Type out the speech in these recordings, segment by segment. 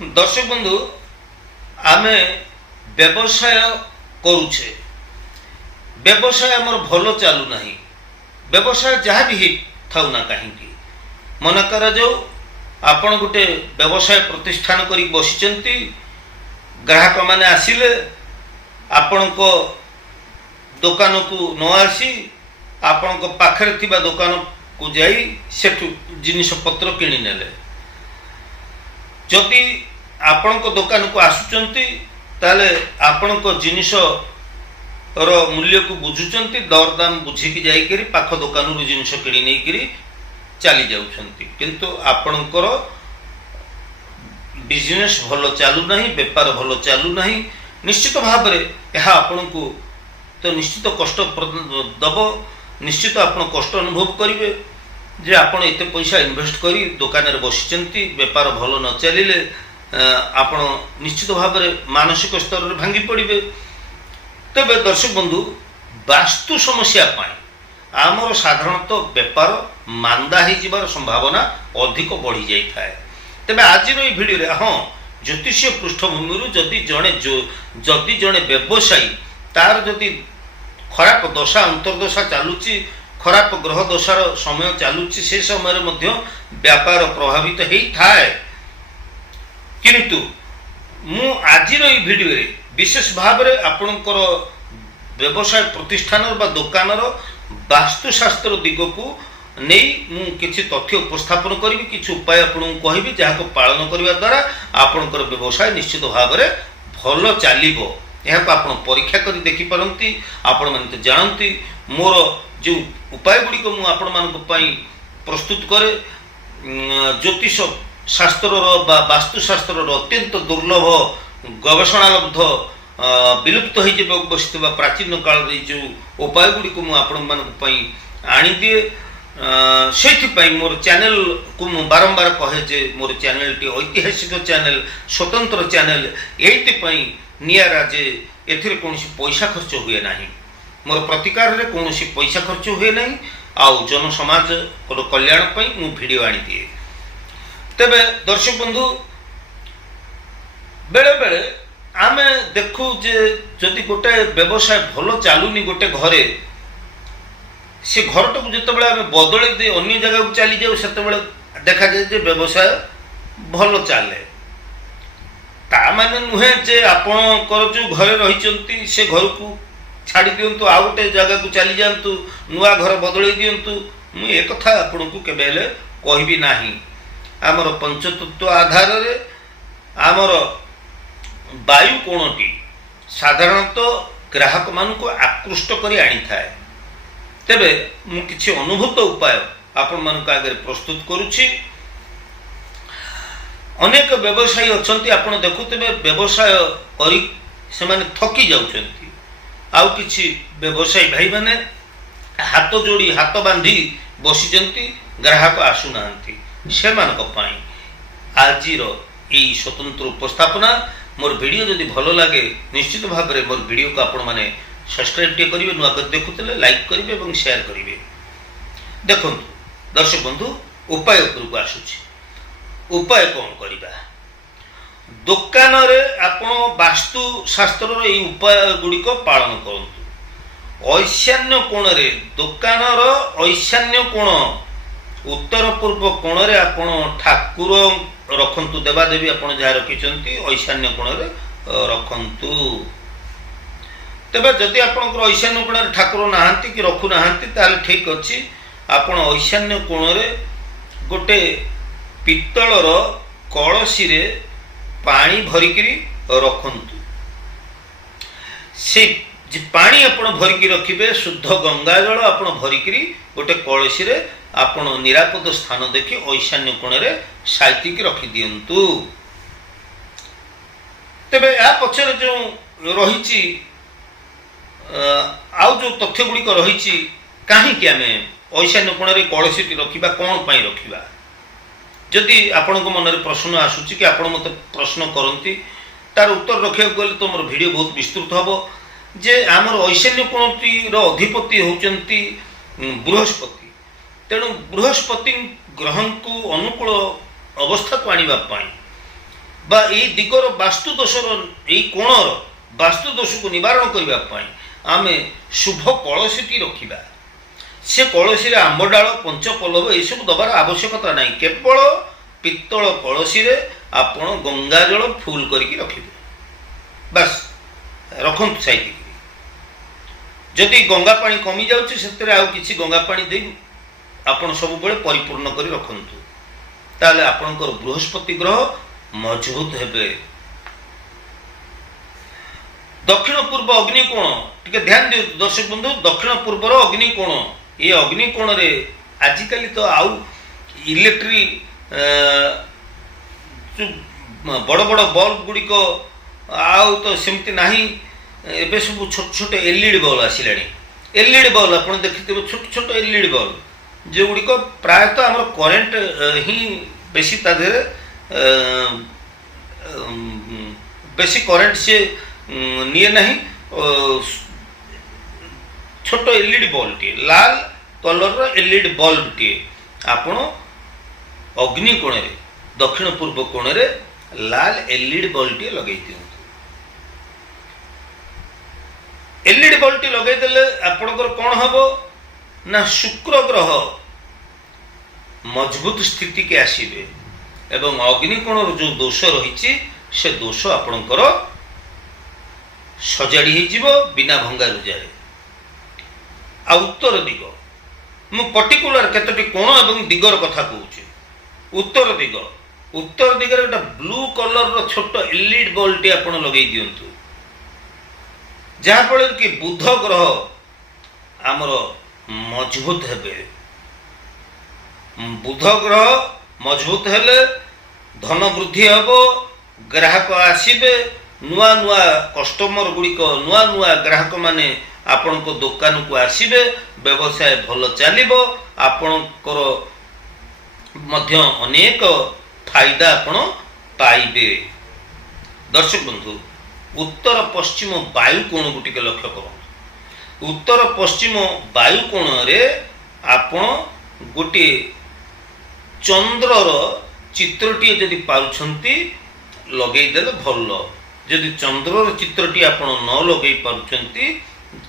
दर्शक बंधु आमे व्यवसाय करुचे व्यवसाय आमर भल चालू ना व्यवसाय जहाँ भी थाउ ना कहीं मन कर जो आपण गोटे व्यवसाय प्रतिष्ठान कर बसी ग्राहक माने आसिले आपण को दुकान को न आसी आपण को पाखरे थिबा दुकान को जाई सेठु जिनिस पत्र किणी नेले जदि आपण को दुकान को आसुचंती ताले आपण को जिनिस रो मूल्य को बुझुचंती दरदाम बुझिकी जाइकरी पाख दुकान रू जिनिस किणी नै करी चली जाउछंती किंतु आपणकर बिजनेस भलो चालू नहीं व्यापार भलो चालू नहीं निश्चित भाव में यह आपण को तो निश्चित कष्ट दब निश्चित आपण कष्ट अनुभव करेंगे जे आपण एते पैसा इन्वेस्ट करी दुकान रे बसिचंती व्यापार भलो न चलिले आपण निश्चित भाव में मानसिक स्तर रे भांगी पड़िबे। तबे दर्शक बंधु वास्तु समस्या पाई आमर साधारणतः व्यापार मांदा हो जिबार संभावना अधिक बढ़ी जाई थाए। तेबे आज ये वीडियो रे हाँ ज्योतिषीय पृष्ठभूमि जदि जड़े व्यवसायी तार जदि खराब दशा अंतर्दशा चलुची खराब ग्रह दशार समय चलुची से समय मध्य व्यापार प्रभावित हो थाए किंतु मु आज ये वीडियो रे विशेष भाव में आपणकर व्यवसाय प्रतिष्ठान बा दुकान वास्तुशास्त्र दिग को नहीं मु किछि तथ्य उपस्थापन करी किछि उपाय आपन कहबी जहाँ पालन करने द्वारा आपणकर व्यवसाय निश्चित भाव में भल चलिबो। यहाँ को आपन परीक्षा करी देखि पारंती आपण माने तो जानती मोर जो उपाय गुड़ी को मु आपण मान पई प्रस्तुत करे ज्योतिष शास्त्र बा वास्तुशास्त्र अत्यंत दुर्लभ गवेषणालब्ध विलुप्त हो बसुवा प्राचीन काल जो उपाय गुड़ी को आपण मान पई आनी दिए से मोर चैनल को मु बारंबार कहे जे मोर चैनल टी ऐतिहासिक चैनल स्वतंत्र चैनल ये नियारा जे एथिरे कौन पैसा खर्च हुए ना मोर प्रतिकार रे कौन पैसा खर्च हुए ना आउ जन समाज को कल्याण पई मु वीडियो आनी दिए। तेबे दर्शक बंधु बेले बेले आमे देखू जे जदि गोटे व्यवसाय भलो चालूनी गोटे घरे से घर टाक जो आम बदल दे अन्य जगह को चली जाऊ से देखा जाए जे व्यवसाय भल चले ता माने नुहे जे आपणकर जो घरे रही से घर को छाड़ी दिंतु आ गोटे जगह को चली जातु नुआ घर बदल दिंतु मुझे एक कथा आपन को केबे कहबी नाही। आमर पंचतत्व आधार रे आमर वायु कोणटी साधारणतः ग्राहक मान को आकृष्ट करी आनी थाए। तेबे मु किछि अनुभूत उपाय आपण मान आगे प्रस्तुत करुछि। अनेक व्यवसायी अछंती आपण देखुथिबे व्यवसाय करी से माने थकी जाउछंती आउ किछि व्यवसायी भाई माने हाथ जोड़ी हाथ बांधी बसिचंती ग्राहक आसु नांती से मानक पई आजिर एई स्वतंत्र उपस्थापना मोर वीडियो जदि भलो लागे निश्चित भाव में मोर वीडियो को आपण माने सब्सक्राइब टे करिवे नुआ कर देखुतले लाइक करिवे एवं शेयर करिवे। देखंतु दर्शक बंधु उपाय उपरको आसुछि उपाय कोन करिबा दुकान रे आपण वास्तु शास्त्र रे ई उपाय गुडी को पालन करंतु। ईशान्य कोण रे दुकान रो ईशान्य कोण उत्तर पूर्व कोण रे आपण ठाकुर रखंतु देवादेवी आपण जहा रखिचंती ईशान्य कोण रे रखंतु। तेबे जदि आपणकर ईशान्य कोण रे ठाकुर नाहांती कि रखु नाहांती ताले ठीक अछि आपण ईशान्य कोण रे गोटे पित्तलर कलसी रे पानी भरिकरी रखंतु। से जे पानी आपण भरिकी रखिबे शुद्ध गंगा जल आपण भरिकरी गोटे कलसी रे आपण निरापद स्थान देखि ईशान्य कोण रे साइतिक रखि दियंतु। तेबे या पछरे जो रहिछि आउ जो तथ्य गुड़िक रही कहीं आम ईशान्य कोण रे कलसी रखा कौन पाई रखा जदि आपण को मन में प्रश्न आसूची कि आपण मत प्रश्न करती तार उत्तर रखा गले तो मोर वीडियो बहुत विस्तृत हम जे आमर ईशान्य कोणटीर अधिपति होउचंती बृहस्पति। तेणु बृहस्पति ग्रह को अनुकूल अवस्था को आनिबा पाई বা এই ଦିଗର ବାସ୍ତୁ ଦୋଷର ଏଇ କୋଣର ବାସ୍ତୁ ଦୋଷକୁ ନିବାରଣ କରିବା ପାଇଁ ଆମେ ଶୁଭ କଳସୀଟି ରଖିବା। ସେ କଳସୀରେ ଆମ୍ବ ଡାଳ ପଞ୍ଚପଲ୍ଲବ ଏସବୁ ଦେବାର ଆବଶ୍ୟକତା ନାହିଁ। କେବଳ ପିତ୍ତଳ କଳସୀରେ ଆପଣ ଗଙ୍ଗା ଜଳ ଫୁଲ୍ କରିକି ରଖିବେ। ବାସ୍ ରଖନ୍ତୁ ସାଇତିକି। ଯଦି ଗଙ୍ଗା ପାଣି କମି ଯାଉଛି ସେଥିରେ ଆଉ କିଛି ଗଙ୍ଗା ପାଣି ଦେଇ ଆପଣ ସବୁବେଳେ ପରିପୂର୍ଣ୍ଣ କରି ରଖନ୍ତୁ। ତାହେଲେ ଆପଣଙ୍କର ବୃହସ୍ପତି ଗ୍ରହ ମଜବୁତ ହେବେ। ଦକ୍ଷିଣ ପୂର୍ବ ଅଗ୍ନିକୋଣ ଟିକେ ଧ୍ୟାନ ଦିଅନ୍ତୁ ଦର୍ଶକ ବନ୍ଧୁ। ଦକ୍ଷିଣ ପୂର୍ବର ଅଗ୍ନିକୋଣ, ଏ ଅଗ୍ନିକୋଣରେ ଆଜିକାଲି ତ ଆଉ ଇଲେକ୍ଟ୍ରି ବଡ଼ ବଡ଼ ବଲ୍ବ ଗୁଡ଼ିକ ଆଉ ତ ସେମିତି ନାହିଁ। ଏବେ ସବୁ ଛୋଟ ଛୋଟ ଏଲ୍ଇଡି ବଲ୍ବ ଆସିଲାଣି। ଏଲ୍ଇଡି ବଲ୍ବ ଆପଣ ଦେଖିଥିବେ, ଛୋଟ ଛୋଟ ଏଲ୍ଇଡି ବଲ୍ବ ଯେଉଁଗୁଡ଼ିକ ପ୍ରାୟତଃ ଆମର କରେଣ୍ଟ ହିଁ ବେଶୀ ତା ଦେହରେ ବେଶୀ କରେଣ୍ଟ ସିଏ ନିଏ ନାହିଁ। ଛୋଟ ଏଲ୍ଇଡି ବଲ୍ବଟିଏ, ଲାଲ କଲରର ଏଲ୍ଇଡି ବଲ୍ବଟିଏ ଆପଣ ଅଗ୍ନିକୋଣରେ ଦକ୍ଷିଣ ପୂର୍ବ କୋଣରେ ଲାଲ ଏଲ୍ଇଡି ବଲ୍ବଟିଏ ଲଗେଇ ଦିଅନ୍ତୁ। ଏଲ୍ଇଡି ବଲ୍ବଟି ଲଗେଇଦେଲେ ଆପଣଙ୍କର କ'ଣ ହେବ ନା ଶୁକ୍ର ଗ୍ରହ ମଜବୁତ ସ୍ଥିତିକି ଆସିବେ ଏବଂ ଅଗ୍ନିକୋଣର ଯେଉଁ ଦୋଷ ରହିଛି ସେ ଦୋଷ ଆପଣଙ୍କର ସଜାଡ଼ି ହେଇଯିବ ବିନା ଭଙ୍ଗାରୁଜାରେ। ଆଉ ଉତ୍ତର ଦିଗ, ମୁଁ ପର୍ଟିକୁଲାର କେତୋଟି କୋଣ ଏବଂ ଦିଗର କଥା କହୁଛି। ଉତ୍ତର ଦିଗ, ଉତ୍ତର ଦିଗରେ ଗୋଟେ ବ୍ଲୁ କଲରର ଛୋଟ ଏଲ୍ଇଡି ବଲ୍ବଟି ଆପଣ ଲଗେଇ ଦିଅନ୍ତୁ। ଯାହାଫଳରେ କି ବୁଧ ଗ୍ରହ ଆମର ମଜବୁତ ହେବେ। ବୁଧ ଗ୍ରହ ମଜବୁତ ହେଲେ ଧନ ବୃଦ୍ଧି ହେବ, ଗ୍ରାହକ ଆସିବେ, ନୂଆ ନୂଆ କଷ୍ଟମର ଗୁଡ଼ିକ, ନୂଆ ନୂଆ ଗ୍ରାହକମାନେ ଆପଣଙ୍କ ଦୋକାନକୁ ଆସିବେ, ବ୍ୟବସାୟ ଭଲ ଚାଲିବ, ଆପଣଙ୍କର ମଧ୍ୟ ଅନେକ ଫାଇଦା ଆପଣ ପାଇବେ। ଦର୍ଶକ ବନ୍ଧୁ, ଉତ୍ତର ପଶ୍ଚିମ ବାୟୁ କୋଣକୁ ଟିକେ ଲକ୍ଷ୍ୟ କରନ୍ତୁ। ଉତ୍ତର ପଶ୍ଚିମ ବାୟୁ କୋଣରେ ଆପଣ ଗୋଟିଏ ଚନ୍ଦ୍ରର ଚିତ୍ରଟିଏ ଯଦି ପାରୁଛନ୍ତି ଲଗେଇଦେଲେ ଭଲ। ଯଦି ଚନ୍ଦ୍ରର ଚିତ୍ରଟି ଆପଣ ନ ଲଗେଇ ପାରୁଛନ୍ତି,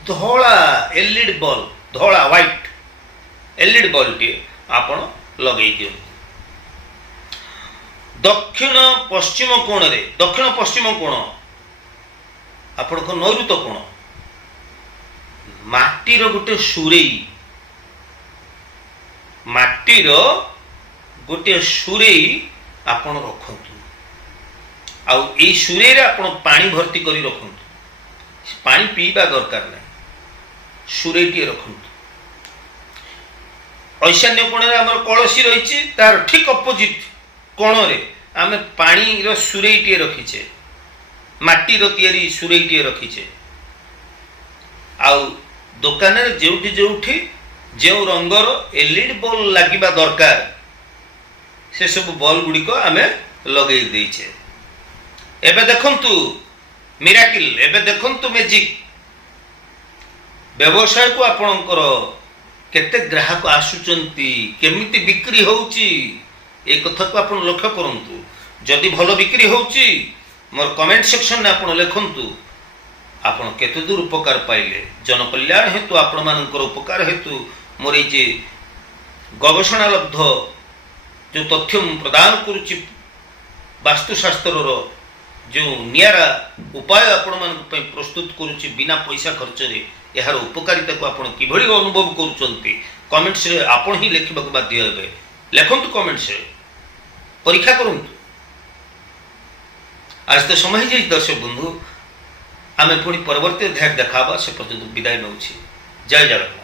ଧଳା ଏଲ୍ଇଡି ବଲ୍ବ, ଧଳା ହ୍ୱାଇଟ୍ ଏଲ୍ଇଡି ବଲ୍ବଟିଏ ଆପଣ ଲଗେଇ ଦିଅନ୍ତୁ। ଦକ୍ଷିଣ ପଶ୍ଚିମ କୋଣରେ, ଦକ୍ଷିଣ ପଶ୍ଚିମ କୋଣ ଆପଣଙ୍କ ନୈಋତ କୋଣ, ମାଟିର ଗୋଟେ ସୁରେଇ, ମାଟିର ଗୋଟିଏ ସୁରେଇ ଆପଣ ରଖନ୍ତୁ। ଆଉ ଏଇ ସୁରେଇରେ ଆପଣ ପାଣି ଭର୍ତ୍ତି କରି ରଖନ୍ତୁ। ପାଣି ପିଇବା ଦରକାର ନାହିଁ, ସୁରେଇଟିଏ ରଖନ୍ତୁ। ଐଶାନ୍ୟ କୋଣରେ ଆମର କଳସୀ ରହିଛି, ତାର ଠିକ ଅପୋଜିଟ କୋଣରେ ଆମେ ପାଣିର ସୁରେଇଟିଏ ରଖିଛେ, ମାଟିର ତିଆରି ସୁରେଇଟିଏ ରଖିଛେ। ଆଉ ଦୋକାନରେ ଯେଉଁଠି ଯେଉଁଠି ଯେଉଁ ରଙ୍ଗର ଏଲ୍ଇଡି ବଲ୍ବ ଲାଗିବା ଦରକାର ସେସବୁ ବଲ୍ବ ଗୁଡ଼ିକ ଆମେ ଲଗେଇ ଦେଇଛେ। ଏବେ ଦେଖନ୍ତୁ ମିରାକିଲ୍, ଏବେ ଦେଖନ୍ତୁ ମ୍ୟାଜିକ୍। ବ୍ୟବସାୟକୁ ଆପଣଙ୍କର କେତେ ଗ୍ରାହକ ଆସୁଛନ୍ତି, କେମିତି ବିକ୍ରି ହେଉଛି, ଏ କଥାକୁ ଆପଣ ଲକ୍ଷ୍ୟ କରନ୍ତୁ। ଯଦି ଭଲ ବିକ୍ରି ହେଉଛି ମୋର କମେଣ୍ଟ ସେକ୍ସନରେ ଆପଣ ଲେଖନ୍ତୁ ଆପଣ କେତେ ଦୂର ଉପକାର ପାଇଲେ। ଜନକଲ୍ୟାଣ ହେତୁ, ଆପଣମାନଙ୍କର ଉପକାର ହେତୁ ମୋର ଏଇ ଯେ ଗବେଷଣାଲବ୍ଧ ଯେଉଁ ତଥ୍ୟ ମୁଁ ପ୍ରଦାନ କରୁଛି, ବାସ୍ତୁଶାସ୍ତ୍ରର ଯେଉଁ ନିଆରା ଉପାୟ ଆପଣମାନଙ୍କ ପାଇଁ ପ୍ରସ୍ତୁତ କରୁଛି ବିନା ପଇସା ଖର୍ଚ୍ଚରେ, ଏହାର ଉପକାରିତାକୁ ଆପଣ କିଭଳି ଅନୁଭବ କରୁଛନ୍ତି କମେଣ୍ଟସରେ ଆପଣ ହିଁ ଲେଖିବାକୁ ବାଧ୍ୟ ହେବେ। ଲେଖନ୍ତୁ କମେଣ୍ଟସରେ, ପରୀକ୍ଷା କରନ୍ତୁ। ଆଜି ତ ସମୟ ହେଇଯାଇଛି ଦର୍ଶକ ବନ୍ଧୁ, ଆମେ ପୁଣି ପରବର୍ତ୍ତୀ ଅଧ୍ୟାୟ ଦେଖା ହେବା। ସେ ପର୍ଯ୍ୟନ୍ତ ବିଦାୟ ନେଉଛି। ଜୟ ଜଗନ୍ନାଥ।